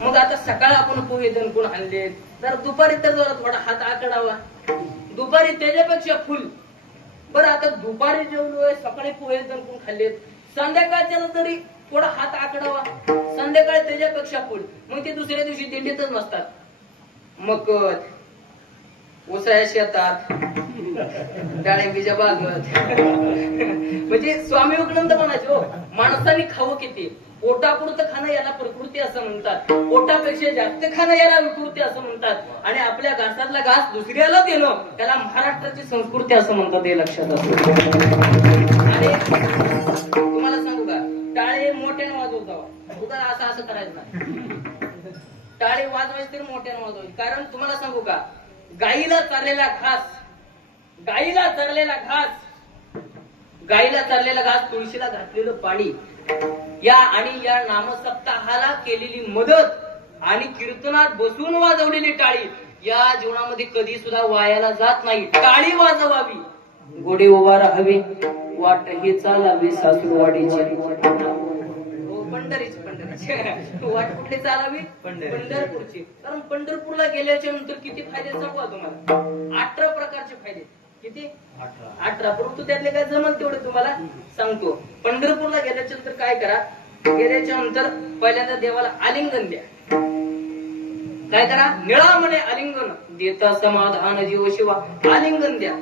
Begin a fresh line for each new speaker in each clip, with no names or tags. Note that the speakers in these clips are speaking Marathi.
मग आता सकाळ आपण पोहे दणकून आणले? तर दुपारी तर जरा थोडा हात आकडावा. दुपारी त्याच्यापेक्षा फुल. बरं आता दुपारी जेवलोय सकाळी पोहे दणकून खाल्लेत संध्याकाळच्या तरी थोडा हात आकडावा. संध्याकाळी त्याच्यापेक्षा फुल. मग ते दुसऱ्या दिवशी दिंडीतच नसतात मग उसाया शेतात. डाळिंबीच्या बागत. म्हणजे स्वामी विवेकानंद म्हणायचे हो माणसाने खावं किती? पोटापुरतं खाणं याला प्रकृती असं म्हणतात. पोटापेक्षा जास्त खाणं याला विकृती असं म्हणतात. आणि आपल्या घासातला घास दुसऱ्याला देणं त्याला महाराष्ट्राची संस्कृती असं म्हणतात हे लक्षात असतं. आणि तुम्हाला सांगू का? टाळे मोठ्याने वाजवत जावा हो. असं असं करायचं नाही. टाळी तर मोठ्याने वाजवायची. कारण तुम्हाला सांगू का? गाईला चाललेला घास गाईला चरलेला घास गाईला चाललेला घास तुळशीला घातलेलं पाणी या आणि या नामसप्ताहाला केलेली मदत आणि कीर्तनात बसून वाजवलेली टाळी या जीवनामध्ये कधी सुद्धा वायाला जात नाही. टाळी वाजवावी. गोडे उभा राहावे. वाट हे चालावी सासूरवाडीची. हो, पंढरीची पंढरीची. वाट कुठली चालावी? पंढरपूरची. कारण पंढरपूरला गेल्याच्यानंतर किती फायदे सांगू तुम्हाला? अठरा प्रकारचे फायदे. किती? अठरा. परंतु त्यातले काय जमल तेवढे तुम्हाला सांगतो. पंढरपूरला गेल्याच्यानंतर काय करा? गेल्याच्यानंतर पहिल्यांदा देवाला आलिंगन द्या. काय करा? निळा म्हणे आलिंगन देता समाधान जीव शिवा. आलिंगन द्या.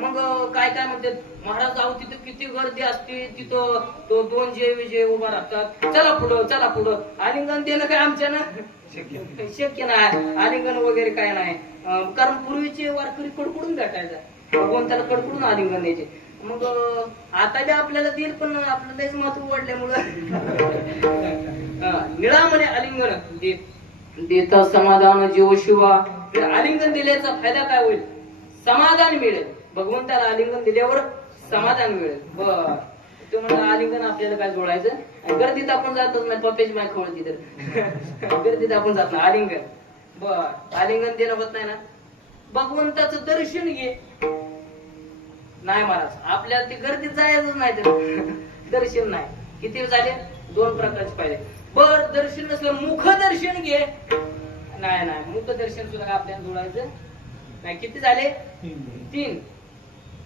मग काय काय म्हणतात? महाराज आहो तिथं किती गर्दी असते. तिथं तो दोन जे विजय उभा राहतात. चला पुढं चला पुढं. आलिंगन देणं काय आमच्या ना? शक्य नाही. आलिंगन वगैरे काय नाही. कारण पूर्वीचे वारकरी कडकडून भेटायचा. भगवान त्याला कडकडून आलिंगन द्यायचे मग आता बी आपल्याला देईल पण आपलं लयच महत्त्व वाढल्यामुळं हा, निळा म्हणे आलिंगन. देत देता समाधान जीव शिवा. आलिंगन दिल्याचा फायदा काय होईल? समाधान मिळेल. भगवंताला आलिंगन दिल्यावर समाधान मिळेल. बर. तो म्हणला आलिंगन आपल्याला काय जोडायचं? आणि गर्दीत आपण जातच नाही पप्प्याची माय खवळती तर. गर्दीत आपण जात नाही आलिंगन. बर. आलिंगन देणं होत नाही ना? भगवंताचं दर्शन घे. नाही महाराज आपल्याला ते गर्दीत जायचंच नाही तर दर्शन नाही. किती झाले? दोन प्रकारचे पाहिजे बर दर्शन नसलं मुख दर्शन घे. नाही नाही मुख दर्शन सुद्धा आपल्याला जोडायचं नाही. किती झाले? तीन.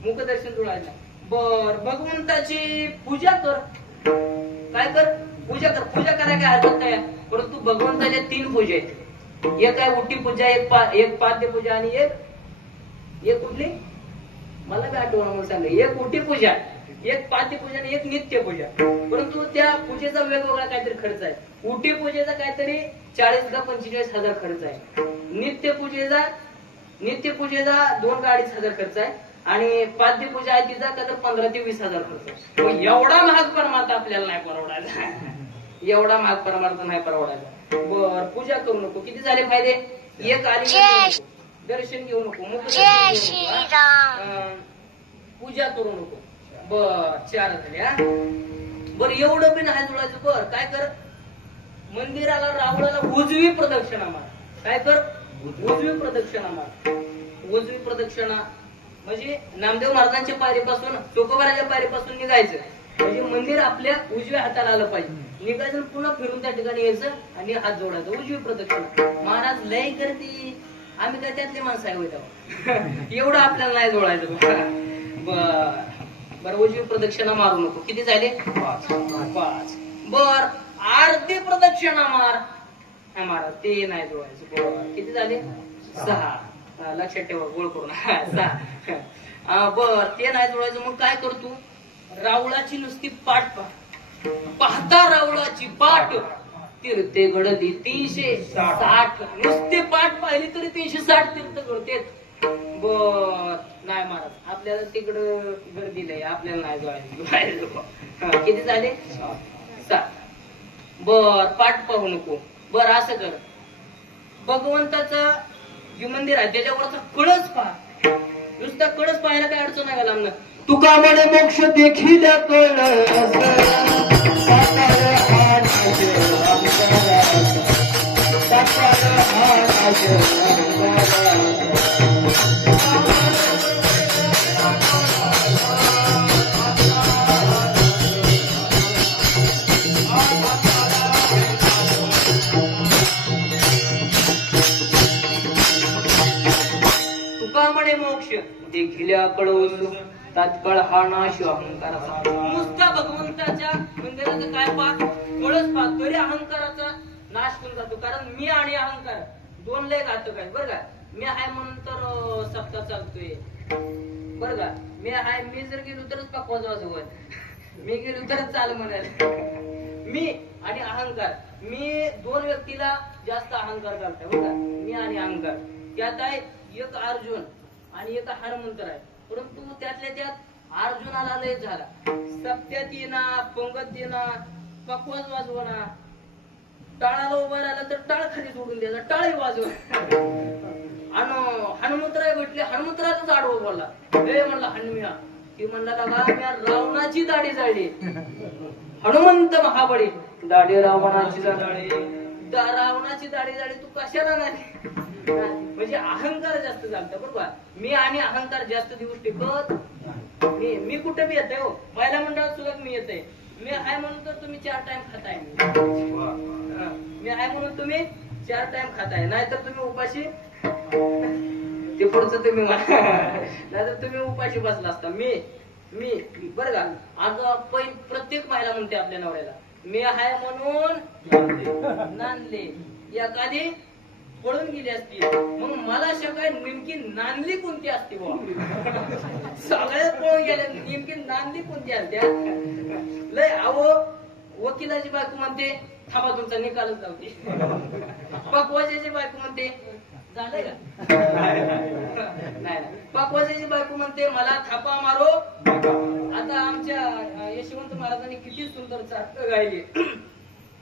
मुख दर्शन जोडायचं नाही. बर भगवंताची पूजा कर. काय कर? पूजा कर. पूजा करायला काय हरकत नाही. परंतु भगवंताच्या तीन पूजा आहेत. एक आहे उटी पूजा एक पा एक पाद्य पूजा आणि एक एक कुठली? मला काय आठवण म्हणून सांगलं एक उटी पूजा एक पाद्य पूजा आणि एक नित्य पूजा. परंतु त्या पूजेचा वेगवेगळा काहीतरी खर्च आहे. उटी पूजेचा काहीतरी चाळीस का पंचेचाळीस हजार खर्च आहे. नित्य पूजेचा नित्य पूजेचा दोन का अडीच हजार खर्च आहे. आणि पाद्य पूजा आहे तिचा का तर पंधरा ते वीस हजार खर्च एवढा महाग परमार्थ आपल्याला नाही परवडायचा. एवढा महाग परमार्थ नाही परवडायचा. बर पूजा करू नको. किती झाले फायदे? एक आली दर्शन घेऊ नको. पूजा करू नको. बर चार झाले बर एवढं बी नाही जुळायचं. बर काय कर? मंदिराला रावणाला उजवी प्रदक्षिणा मार. काय कर? उजवी प्रदक्षिणा मार. उजवी प्रदक्षिणा. म्हणजे नामदेव महाराजांच्या पायरीपासून चोकोबाराच्या पायरीपासून निघायचं. म्हणजे मंदिर आपल्या उजव्या हाताला आलं पाहिजे. निघायचं पुन्हा फिरून त्या ठिकाणी यायचं आणि हात जोडायचं. उजवी प्रदक्षिणा. महाराज लय करते. आम्ही काय त्यातले माणसं आहे एवढं आपल्याला नाही जोडायचं. बर. बर उजवी प्रदक्षिणा मारू नको. किती झाले? पाच. पाच. बर आरती प्रदक्षिणा मार. हा, महाराज ते नाही जोडायचं. किती झाले? सहा. लक्षात ठेवा गोळ करून. सहा. बर ते नाही जोडायचं. मग काय करतो रावळाची नुसती पाठ पहा. पाहता रावळाची पाठ तीर्थे घडली तीनशे साठ. नुसते पाठ पाहिली तरी तीनशे साठ तीर्थ घडतेत. बर नाही महाराज आपल्याला तिकडं गर्दी नाही आपल्याला नाही जायचं. किती झाले? सात. बर पाठ पाहू नको. बर असं कर. भगवंताचा जी मंदिर आहे त्याच्यावरचा कळच पहा. नुसता कडच पाहायला काय अडचण नाही का
तुका म्हणे मोक्ष देखील कळ
देखिल्या कळवून तात्काळ हा नाश अहंकाराचा नुसता भगवंताच्या मंदिराचं काय पाहत? कळच पाहत तरी अहंकाराचा नाश करून जातो. कारण मी आणि अहंकार दोन लय घातक आहे बरं का? मी आहे म्हणून तर सप्ताह चालतोय. बरं का? मी आहे मी जर गेलो तरच पकवाज मी गेलो तरच चाल म्हणाल. मी आणि अहंकार. मी दोन व्यक्तीला जास्त अहंकार घालतोय. बरं का? मी आणि अहंकार. त्यात आहे एक अर्जुन. आणि एक हनुमंतर आहे. परंतु त्यातल्या त्यात अर्जुनाला लय झाला. सप्त्यात येना पंगत येना पकवाज वाजवना. टाळाला उभं राहिलं तर टाळ खाली सोडून द्यायचा. टाळही वाजव आणि हनुमंतराय भेटले हनुमंतराचाच आडवं बोलला हे म्हणला हनुमिया. ती म्हणला का म्या रावणाची दाढी जाळली हनुमंत महाबळी. दाढी रावणाची जाळी रावणाची दाढी जाडी तू कशाला नाही म्हणजे अहंकार जास्त झालता बरोबर मी आणि अहंकार जास्त दिवस टिकत मी मी कुठे बी येते हो. पहिल्या मंडळात सुद्धा मी येते मी आहे म्हणून तर तुम्ही चार टाइम खाताय. मी आहे म्हणून तुम्ही चार टाइम खाताय. नाहीतर तुम्ही उपाशी ते पुढचं तुम्ही नाहीतर तुम्ही उपाशी बसला असता. मी मी बरं का. आज पै- प्रत्येक महिला म्हणते आपल्या नवऱ्याला मी आहे म्हणून नांदले. एखादी पळून गेली असती. मग मला सकाळी नेमकी नांदली कोणती असती बुवा? सगळ्यात पळून गेल्या नेमकी नांदली कोणती असत्या लय अहो वकिलाची बायको म्हणते थांबा तुमचा निकालच लावते पकवाजाची बायको म्हणते झालंय का? नाही. पकवाजाची बायको म्हणते मला थापा मारो. आता आमच्या महाराजांनी किती सुंदर चाट गायली.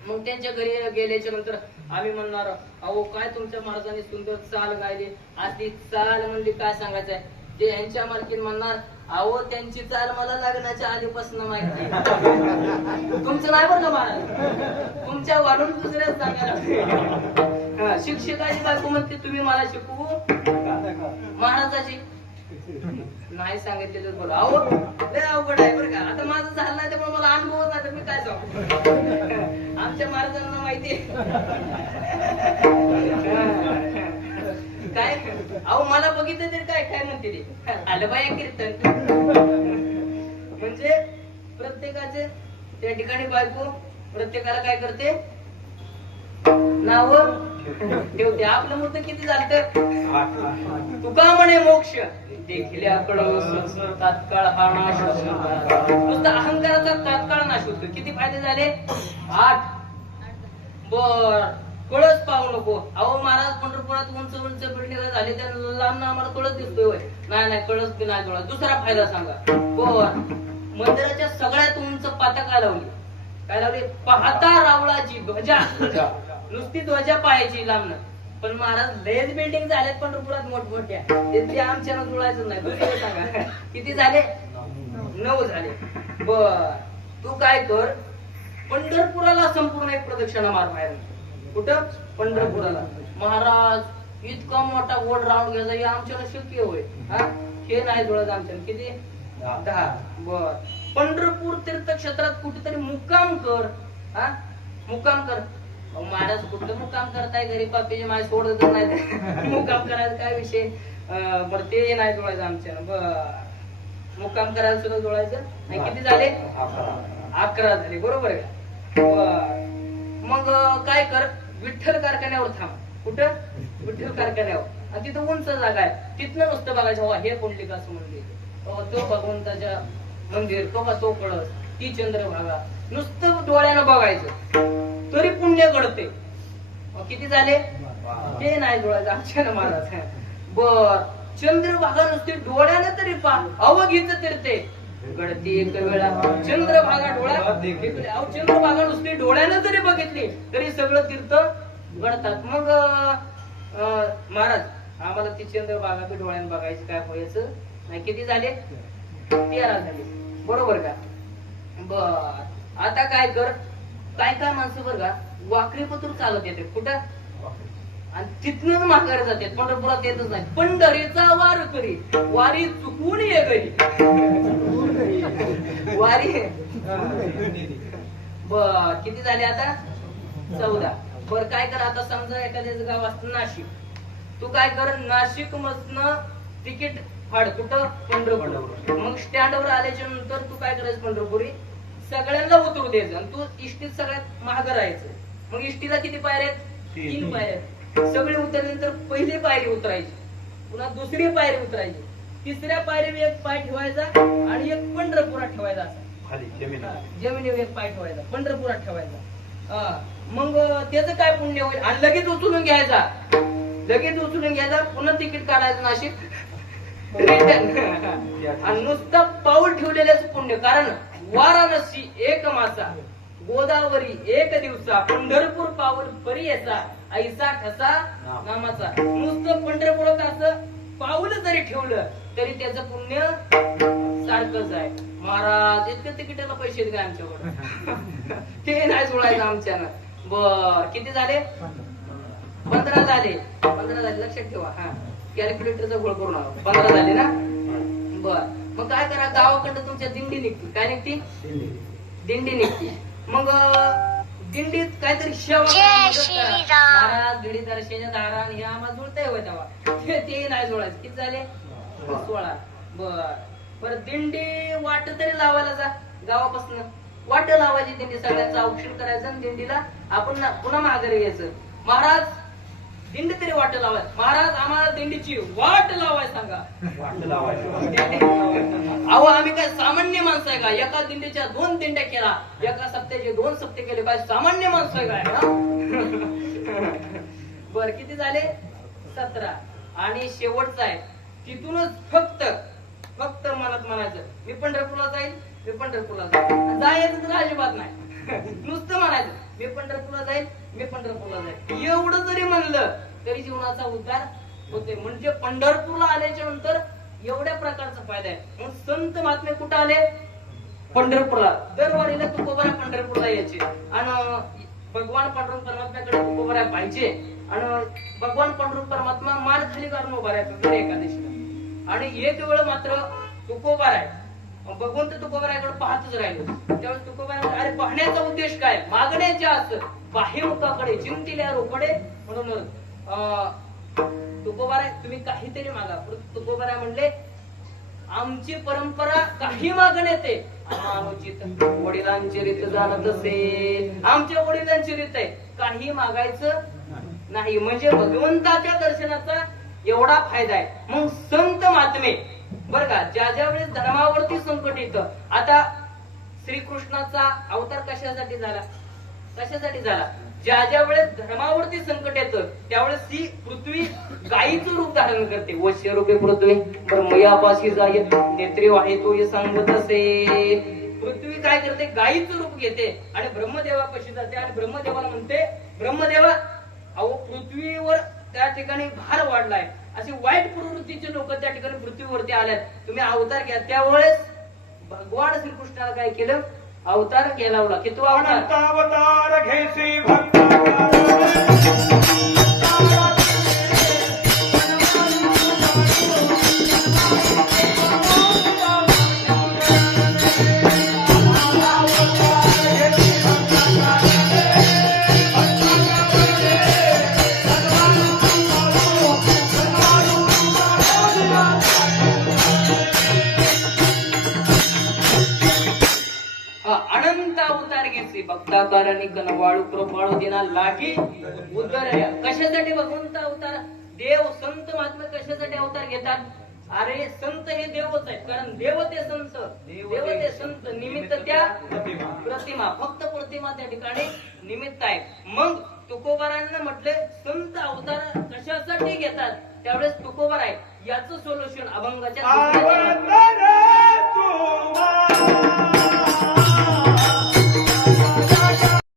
मग त्यांच्या घरी गेल्याच्यानंतर आम्ही म्हणणार अहो काय तुमच्या महाराजांनी सुंदर चाल गायली? आज ती चाल म्हणजे काय सांगायचंय? ते यांच्या मालकीन म्हणणार अहो त्यांची चाल मला लग्नाच्या आधीपासून माहिती तुमचं नाही बरं महाराज? तुमच्या वाढून दुसऱ्याच सांगायला. शिक्षकाची बायको म्हणते तुम्ही मला शिकवू महाराजाची नाही सांगितले तर बोला. अहो लय अवघड आहे बरं का. आता माझं झालं नाही त्यामुळे मला अनुभव नाही तर मी काय सांगू? आमच्या महाराजांना माहिती काय? अहो मला बघितलं तरी काय काय म्हणते ते? आलं बाया कीर्तन. म्हणजे प्रत्येकाचे त्या ठिकाणी बायको प्रत्येकाला काय करते? नाव? ठेवते आपलं मूर्त किती चालत तुका म्हणे मोक्ष. देखील तात्काळ हा नाश होतो. नुसता अहंकाराचा तात्काळ नाश होतो. किती फायदे झाले? आठ. बर. कळस पाहू नको. अहो महाराज पंढरपुरात उंच उंच बिल्डिंग झाले त्या लांब आम्हाला कळत दिसतोय नाही नाही कळस की नाही कळत. दुसरा फायदा सांगा. बर. मंदिराच्या सगळ्यात उंच पताका लावली? काय लावली? पाहता रावळाची भजा नुसती ध्वजा पाहायची लांबन पण महाराज लयच बिल्डिंग झाल्यात पंढरपुरात मोठमोठ्या. ते आमच्या जुळायचं नाही. बरं सांगा. किती झाले? नऊ झाले. बर. तू काय कर? पंढरपुराला संपूर्ण एक प्रदक्षिणा मार बाहेर. कुठं? पंढरपुराला. महाराज इतका मोठा गोल राऊंड घ्यायचा हे आमच्याला शक्य होय. हा? हे नाही जुळत आमच्या किती? दहा. बर. पंढरपूर तीर्थक्षेत्रात कुठेतरी मुक्काम कर. हा? मुक्काम कर. मग महाराज कुठलं मुक्काम करताय? घरी पापीचे माय सोडत नाही. मुक्काम करायचं काय विषय? बर बरं ते नाही जोडायचं आमच्या बर. मुक्काम करायला सुद्धा जोडायचं? आणि किती झाले? अकरा झाले. बरोबर आहे का? मग काय कर? विठ्ठल कारखान्यावर थांब. कुठं? विठ्ठल कारखान्यावर. आणि तिथं उंच जागा आहे. तिथनं नुसतं बघायचं हो हे कोंडलिकाचं मंदिर अहो, तो भगवंताच्या मंदिर तो का तो कळस ती चंद्रभागा. नुसतं डोळ्यानं बघायचं. तरी पुण्य घडते. किती झाले? ते नाही डोळ्याचं आमच्या महाराज. बर. चंद्रभागा नुसती डोळ्यानं तरी पा अवघीच तरी ते घडते एक वेळा. चंद्रभागा डोळ्या चंद्रभागा नुसती डोळ्यानं जरी बघितली. तरी सगळं तीर्थ घडतात. मग महाराज आम्हाला ती चंद्रभागा बी डोळ्यानं बघायची काय व्हायचं नाही किती झाले? तेरा झाले. बरोबर का? बर. आता काय कर? काय काय माणसं बरं का? वाकरी पत्र चालत येते. कुठं? आणि तिथनं माघारी जाते. पंढरपुरात येतच नाही. पंढरीचा वार करी. वारी चुकून ये घरी. वारी बर किती झाले आता? चौदा. बर काय कर आता? समजा एखाद्याचं गाव असतं नाशिक. तू काय कर? नाशिक मधनं तिकीट फाड. कुठं? पंढरपूर. मग स्टँडवर आल्याच्यानंतर तू काय करायचं पंढरपुरी? सगळ्यांना उतरू द्यायचं आणि तू इष्टीत सगळ्यात महाग राहायचं. मग इष्टीला किती पायऱ्या आहेत?
तीन.
पायऱ्या आहेत. सगळे उतरल्यानंतर पहिली पायरी उतरायची. पुन्हा दुसरी पायरी उतरायची. तिसऱ्या पायरीवर एक पाय ठेवायचा आणि एक पंढरपुरात ठेवायचा असा. जमिनीवर. एक पाय ठेवायचा. पंढरपुरात ठेवायचा. मग त्याचं काय पुण्य होईल? आणि लगेच उचलून घ्यायचा. लगेच उचलून घ्यायचा पुन्हा तिकीट काढायचं नाशिक. आणि नुसतं पाऊल ठेवलेल्याच पुण्य. कारण वाराणसी एक मासा गोदावरी एक दिवसा पंढरपूर पाऊल परी याचा ऐसा ठसा नामाचा. नुसतं पंढरपुरात असं पाऊल जरी ठेवलं तरी त्याचं पुण्य सारखंच आहे. महाराज इतकं तिकिटाला पैसे दिले आमच्याकडे? ते नाही सोडायचं आमच्यानं. बर किती झाले? पंधरा झाले. पंधरा झाले. लक्षात ठेवा हा. कॅल्क्युलेटरचा गोळ करून नका पंधरा झाले ना? बर. मग काय करा गावाकडं तुमच्या दिंडी निघते काय निघते दिंडी निघते मग दिंडीत काहीतरी?
राम.
महाराज हे आम्हाला जुळतंय होय तेव्हा. ते ते नाही जोडायचं किती झाले? सोळा. बर. बर दिंडी वाट तरी लावायला जा गावापासून. वाट लावायची दिंडी सगळ्यांचं औक्षण करायचं आणि दिंडीला आपण ना- पुन्हा माघारी यायचं महाराज दिंडी तरी वाट लावाय. महाराज आम्हाला दिंडीची वाट लावाय सांगा. अहो आम्ही काय सामान्य माणसं आहे का? एका दिंडीच्या दोन दिंड्या केला. एका सप्त्याचे दोन सप्ते केले. काय सामान्य माणसं आहे काय हा? बर किती झाले? सतरा. आणि शेवटचा आहे. तिथूनच फक्त फक्त मनात म्हणायचं मी पंढरपूरला जाईल मी पंढरपूरला जाईल जायचं तर अजिबात नाही. नुसतं म्हणायचं मी पंढरपूरला जाईल मी पंढरपूरला जाईल एवढं जरी म्हणलं तरी जीवनाचा उद्धार होते म्हणजे पंढरपूरला आल्याच्यानंतर एवढ्या प्रकारचा फायदा आहे. मग संत महात्मे कुठं आले? पंढरपूरला. दरवारीला तुकोबरा पंढरपूरला यायचे. आणि भगवान पांडुरंग परमात्म्याकडे तुकोबरा पाहिजे आणि भगवान पांडुरंग परमात्मा मान खाली कारण उभा राहायचा एकादशीला. आणि एक वेळ मात्र तुकोबार आहे भगवंत तुकोबाराकडे पाहतच राहिलो. त्यावेळेस तुकोबारा अरे पाहण्याचा उद्देश काय? मागण्याचे असं. बाह्यमुखाकडे चिंतिल्या रोकडे म्हणून तुकोबाराय तुकोबारा तुम्ही काहीतरी मागा. तुकोबाराय तुकोबारा म्हणले आमची परंपरा काही मागण येते अनुचित वडिलांची रीत झालं तसे. आमच्या वडिलांची रीत आहे. काही मागायचं नाही. म्हणजे भगवंताच्या दर्शनाचा एवढा फायदा आहे. मग संत महात्मे बर का ज्या ज्या वेळेस धर्मावरती संकट येतं आता श्रीकृष्णाचा अवतार कशासाठी झाला? कशासाठी झाला? ज्या ज्या वेळेस धर्मावरती संकट येतं त्यावेळेस ती पृथ्वी गायीचं रूप धारण करते. वश्य रूपे पृथ्वी ब्रह्मयापाशी जाय नेत्री आहे तो हे सांगत असे. पृथ्वी काय करते? गायीचं रूप घेते आणि ब्रह्मदेवापाशी जाते आणि ब्रह्मदेवाला म्हणते ब्रह्मदेवा अहो पृथ्वीवर त्या ठिकाणी भार वाढलाय. असे वाईट प्रवृत्तीचे लोक त्या ठिकाणी पृथ्वीवरती आल्यात तुम्ही अवतार घ्या. त्यावेळेस भगवान श्रीकृष्णाला काय केलं? अवतार केला की तो अवतार?
अनंत अवतार घेसी भक्त
लागी उदर कशासाठी भगवंत अवतार देव संत महात्मा कशासाठी अवतार घेतात? अरे संत हे देवच आहेत कारण देव ते संत. देव ते संत. निमित्त त्या
प्रतिमा.
प्रतिमा. फक्त प्रतिमा त्या ठिकाणी निमित्त आहे. मग तुकोबारांना म्हटले संत अवतार कशासाठी घेतात? त्यावेळेस तुकोबार आहे. याचं सोल्युशन अभंगाच्या